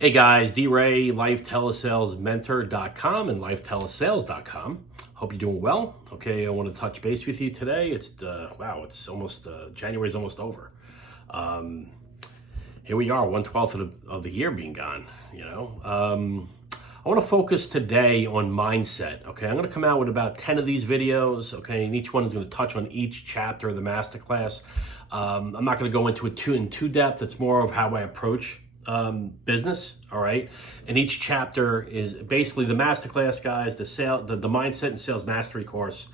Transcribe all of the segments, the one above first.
Hey guys, D-Ray, LifeTelesalesMentor.com and LifeTelesales.com. Hope you're doing well. Okay, I want to touch base with you today. It's almost January's almost over. Here we are, 1/12 of the year being gone. I want to focus today on mindset. Okay, I'm going to come out with about 10 of these videos. Okay, and each one is going to touch on each chapter of the masterclass. I'm not going to go into it too depth. It's more of how I approach business. All right, and each chapter is basically the masterclass, guys. The mindset and sales mastery course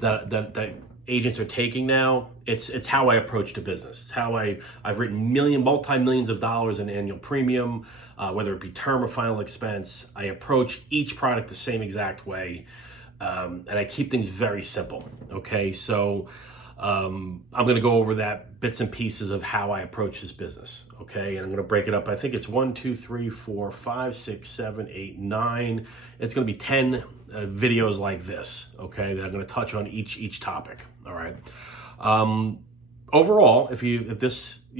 that agents are taking now. It's how I approach the business. It's how I've written multi-millions of dollars in annual premium, whether it be term or final expense. I approach each product the same exact way, and I keep things very simple. Okay, so I'm going to go over that bits and pieces of how I approach this business. Okay, and I'm going to break it up. I think it's 1, 2, 3, 4, 5, 6, 7, 8, 9. It's going to be 10 videos like this. Okay, that I'm going to touch on each topic. All right. Overall, if you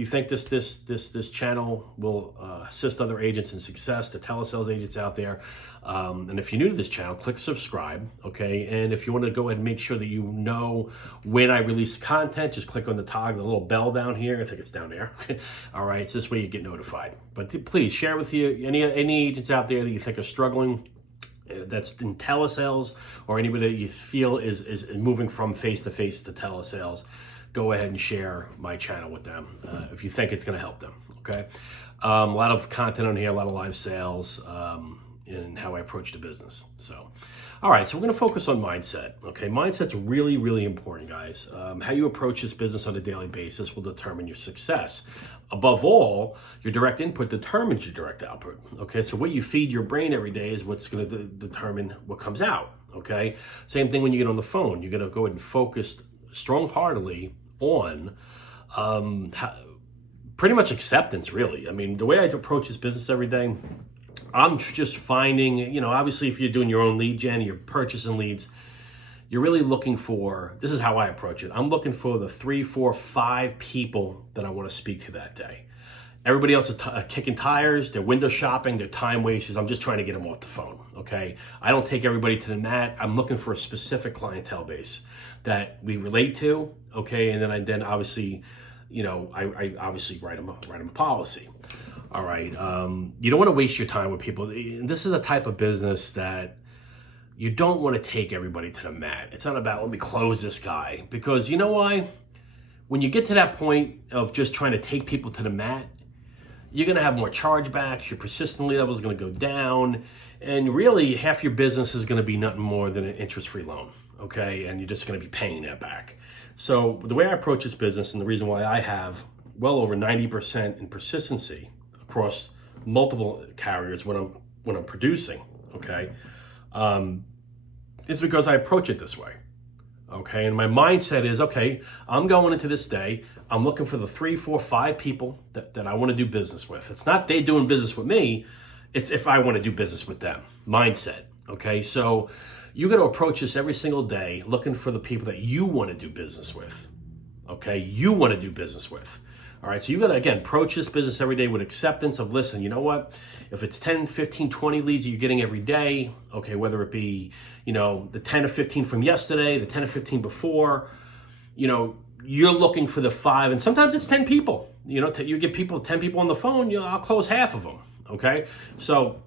think this channel will assist other agents in success, the telesales agents out there, and if you're new to this channel, click subscribe, okay? And if you want to go ahead and make sure that you know when I release content, just click on the little bell down here. I think it's down there. All right, so this way you get notified. But please share with you any agents out there that you think are struggling, that's in telesales, or anybody that you feel is moving from face-to-face to telesales. Go ahead and share my channel with them if you think it's going to help them, okay? A lot of content on here, a lot of live sales, and how I approach the business. So, all right, so we're going to focus on mindset, okay? Mindset's really, really important, guys. How you approach this business on a daily basis will determine your success. Above all, your direct input determines your direct output, okay? So what you feed your brain every day is what's going to determine what comes out, okay? Same thing when you get on the phone. You're going to go ahead and focus strong-heartedly on pretty much acceptance, really. I mean, the way I approach this business every day, I'm just finding, obviously if you're doing your own lead gen, you're purchasing leads, you're really looking for, this is how I approach it. I'm looking for the 3, 4, 5 people that I want to speak to that day. Everybody else is kicking tires, they're window shopping, they're time wasters. I'm just trying to get them off the phone, okay? I don't take everybody to the mat. I'm looking for a specific clientele base that we relate to, okay? And then I obviously, I obviously write them a policy. All right, you don't want to waste your time with people. This is a type of business that you don't want to take everybody to the mat. It's not about, let me close this guy, because you know why? When you get to that point of just trying to take people to the mat, you're going to have more chargebacks, your persistence level is going to go down, and really half your business is going to be nothing more than an interest-free loan, okay? And you're just going to be paying that back. So the way I approach this business, and the reason why I have well over 90% in persistency across multiple carriers when I'm producing, okay, it's because I approach it this way, okay? And my mindset is, okay, I'm going into this day, I'm looking for the 3, 4, 5 people that I want to do business with. It's not they doing business with me, it's if I want to do business with them. Mindset, okay? So you got to approach this every single day looking for the people that you want to do business with, okay? You want to do business with. All right, so you got to, again, approach this business every day with acceptance of, listen, you know what? If it's 10, 15, 20 leads you're getting every day, okay, whether it be, the 10 or 15 from yesterday, the 10 or 15 before, you're looking for the 5, and sometimes it's 10 people. You get 10 people on the phone, I'll close half of them, okay? So,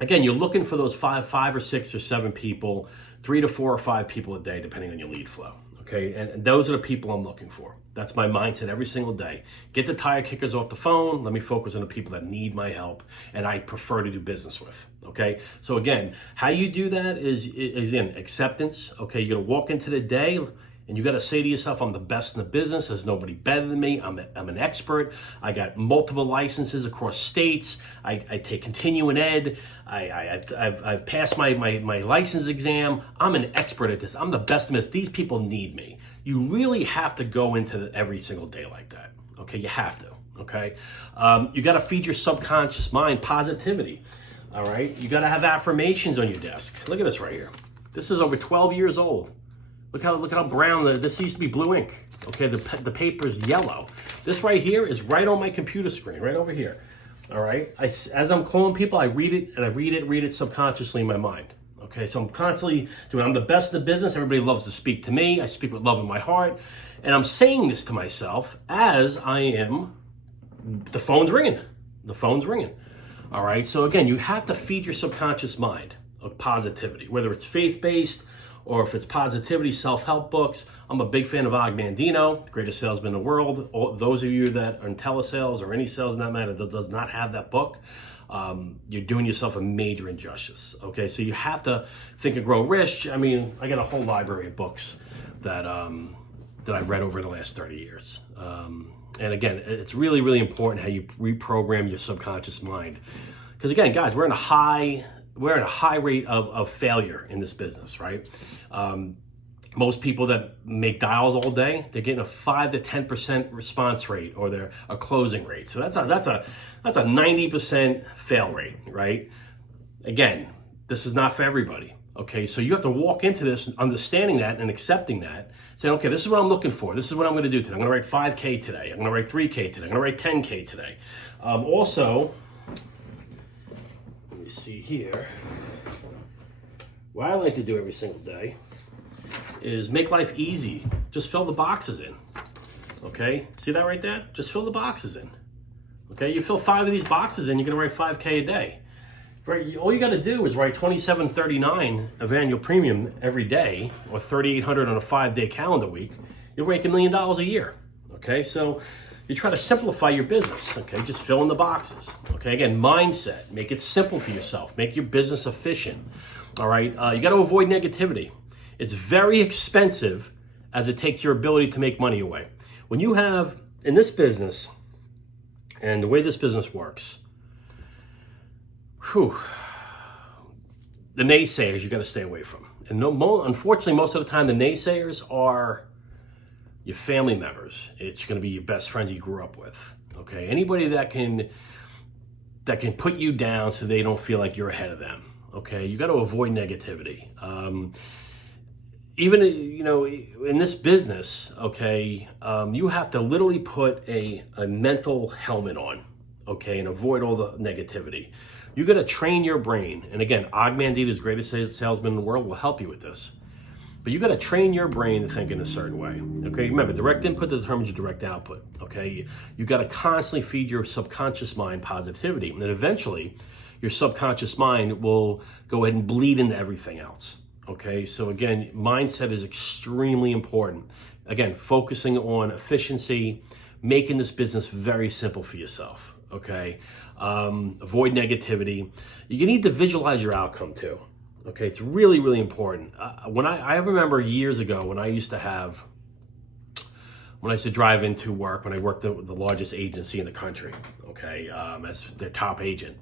again, you're looking for those 5 or 6 or 7 people, 3 to 4 or 5 people a day, depending on your lead flow. Okay, and those are the people I'm looking for. That's my mindset every single day. Get the tire kickers off the phone. Let me focus on the people that need my help and I prefer to do business with. Okay, so again, how you do that is in acceptance. Okay, you're gonna walk into the day and you got to say to yourself, I'm the best in the business. There's nobody better than me. I'm an expert. I got multiple licenses across states. I take continuing ed. I've passed my license exam. I'm an expert at this. I'm the best in this. These people need me. You really have to go into every single day like that. Okay, you have to. Okay, you got to feed your subconscious mind positivity. All right, you got to have affirmations on your desk. Look at this right here. This is over 12 years old. Look how brown, this used to be blue ink. Okay, the paper's yellow. This right here is right on my computer screen, right over here. All right. As I'm calling people, I read it and I read it subconsciously in my mind. Okay. So I'm constantly doing, I'm the best in the business. Everybody loves to speak to me. I speak with love in my heart. And I'm saying this to myself as I am, the phone's ringing. The phone's ringing. All right. So again, you have to feed your subconscious mind of positivity, whether it's faith-based or if it's positivity, self-help books. I'm a big fan of Og Mandino, the greatest salesman in the world. Those of you that are in telesales or any sales in that matter that does not have that book, you're doing yourself a major injustice. Okay, so you have to think and grow rich. I mean, I got a whole library of books that I've read over the last 30 years. And again, it's really, really important how you reprogram your subconscious mind. Because again, guys, we're in a high rate of failure in this business, right? Most people that make dials all day, they're getting a 5 to 10% response rate, or they're a closing rate. So that's a 90% fail rate, right? Again, this is not for everybody. Okay, so you have to walk into this understanding that and accepting that, saying, okay, this is what I'm looking for. This is what I'm going to do today. I'm going to write 5K today. I'm going to write 3K today. I'm going to write 10K today. Also, let me see here. What I like to do every single day is make life easy. Just fill the boxes in. Okay, see that right there? Just fill the boxes in. Okay, you fill 5 of these boxes in, you're going to write 5K a day. Right, all you got to do is write $27.39 of annual premium every day, or $3,800 on a 5-day calendar week. You'll make $1 million a year. Okay, so you try to simplify your business. Okay, just fill in the boxes. Okay, again, mindset. Make it simple for yourself. Make your business efficient. All right, you got to avoid negativity. It's very expensive, as it takes your ability to make money away. When you have in this business, and the way this business works. The naysayers you got to stay away from. And unfortunately, most of the time, the naysayers are your family members. It's going to be your best friends you grew up with. Okay, anybody that can put you down so they don't feel like you're ahead of them. Okay, you got to avoid negativity. Even in this business, okay, you have to literally put a mental helmet on. Okay, and avoid all the negativity. You got to train your brain. And again, Og Mandino's greatest salesman in the world will help you with this. But you got to train your brain to think in a certain way. Okay, remember, direct input determines your direct output. Okay, you got to constantly feed your subconscious mind positivity. And then eventually, your subconscious mind will go ahead and bleed into everything else. Okay, so again, mindset is extremely important. Again, focusing on efficiency, making this business very simple for yourself. Okay, avoid negativity. You need to visualize your outcome too. Okay, it's really, really important. When I remember years ago when I used to drive into work, when I worked at the largest agency in the country, okay, as their top agent,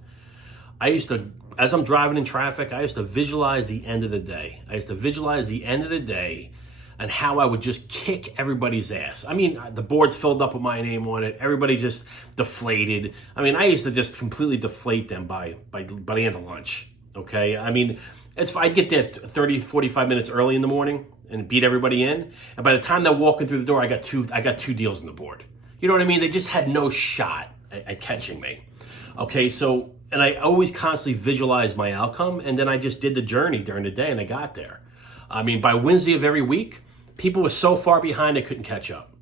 as I'm driving in traffic, I used to visualize the end of the day. I used to visualize the end of the day and how I would just kick everybody's ass. I mean, the board's filled up with my name on it. Everybody just deflated. I mean, I used to just completely deflate them by the end of lunch, okay? I mean, I'd get there 30, 45 minutes early in the morning and beat everybody in. And by the time they're walking through the door, I got two deals on the board. You know what I mean? They just had no shot at catching me. Okay, so, and I always constantly visualized my outcome, and then I just did the journey during the day and I got there. I mean, by Wednesday of every week, people were so far behind they couldn't catch up.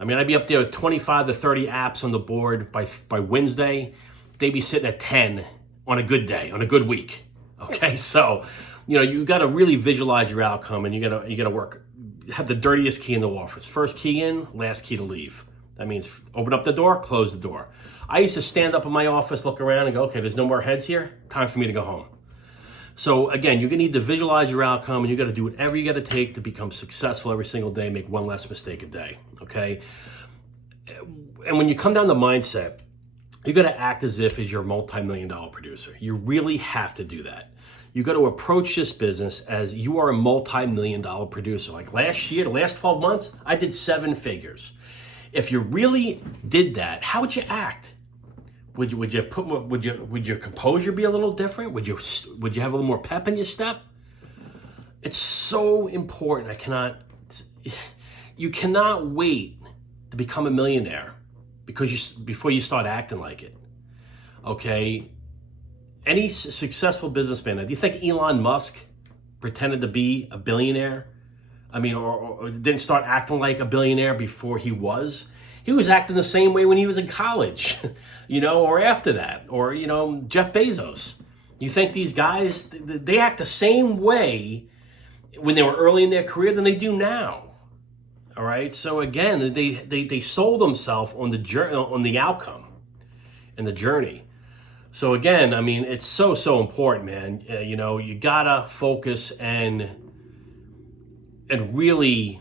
I mean, I'd be up there with 25 to 30 apps on the board by Wednesday. They'd be sitting at 10 on a good day, on a good week. Okay, so, you got to really visualize your outcome, and you got to have the dirtiest key in the office. First key in, last key to leave. That means open up the door, close the door. I used to stand up in my office, look around and go, okay, there's no more heads here. Time for me to go home. So again, you're going to need to visualize your outcome, and you got to do whatever you got to take to become successful every single day, make one less mistake a day, okay? And when you come down to mindset, you got to act as if you're a multi-million-dollar producer. You really have to do that. You got to approach this business as you are a multi-million-dollar producer. Like last year, the last 12 months, I did 7 figures. If you really did that, how would you act? Would your composure be a little different? Would you have a little more pep in your step? It's so important. You cannot wait to become a millionaire before you start acting like it. Okay, any successful businessman, do you think Elon Musk pretended to be a billionaire? I mean, or didn't start acting like a billionaire before he was? He was acting the same way when he was in college, or after that, or, Jeff Bezos. You think these guys, they act the same way when they were early in their career than they do now? All right. So again, they sold themselves on the outcome and the journey. So again, I mean, it's so important, man. You gotta focus and really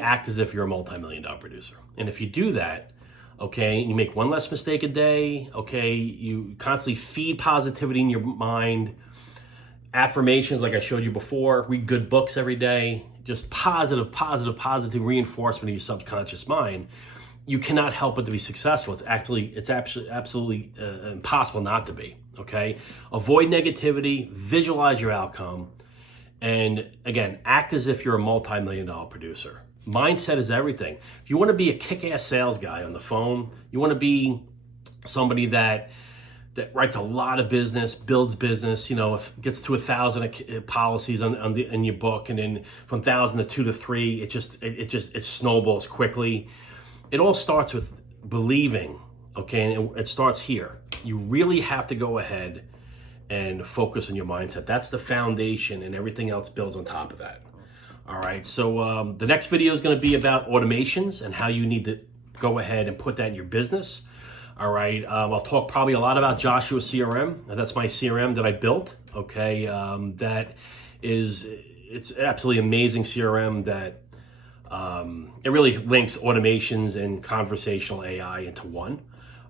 act as if you're a multi-million-dollar producer. And if you do that, okay, you make one less mistake a day. Okay, you constantly feed positivity in your mind. Affirmations, like I showed you before. Read good books every day. Just positive reinforcement of your subconscious mind. You cannot help but to be successful. It's absolutely impossible not to be. Okay, avoid negativity. Visualize your outcome. And again, act as if you're a multi-million-dollar producer. Mindset is everything. If you want to be a kick-ass sales guy on the phone, you want to be somebody that writes a lot of business, builds business, gets to 1,000 policies in your book, and then from 1,000 to 2 to 3, it snowballs quickly. It all starts with believing, okay? And it starts here. You really have to go ahead and focus on your mindset. That's the foundation, and everything else builds on top of that. All right, so the next video is going to be about automations and how you need to go ahead and put that in your business. All right, I'll talk probably a lot about Joshua CRM. That's my CRM that I built. Okay, it's absolutely amazing CRM that it really links automations and conversational AI into one.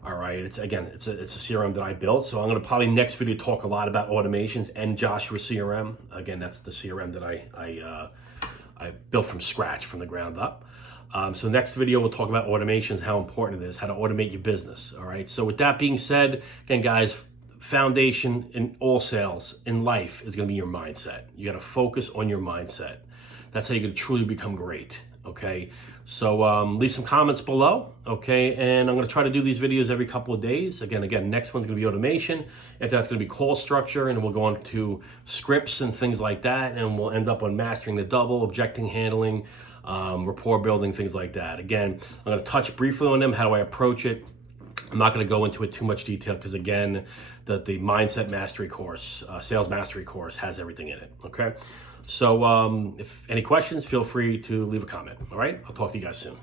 All right, it's a CRM that I built. So I'm going to probably next video talk a lot about automations and Joshua CRM. Again, that's the CRM that I built from scratch, from the ground up. So next video, we'll talk about automations, how important it is, how to automate your business. All right. So with that being said, again, guys, foundation in all sales in life is going to be your mindset. You got to focus on your mindset. That's how you're going to truly become great. Okay. So leave some comments below. Okay. And I'm going to try to do these videos every couple of days. Again, next one's going to be automation. After that's going to be call structure, and we'll go on to scripts and things like that. And we'll end up on mastering the double, objecting handling, rapport building, things like that. Again, I'm going to touch briefly on them. How do I approach it? I'm not going to go into it too much detail because, again, the mindset mastery course, sales mastery course, has everything in it. Okay. So if any questions, feel free to leave a comment. All right. I'll talk to you guys soon.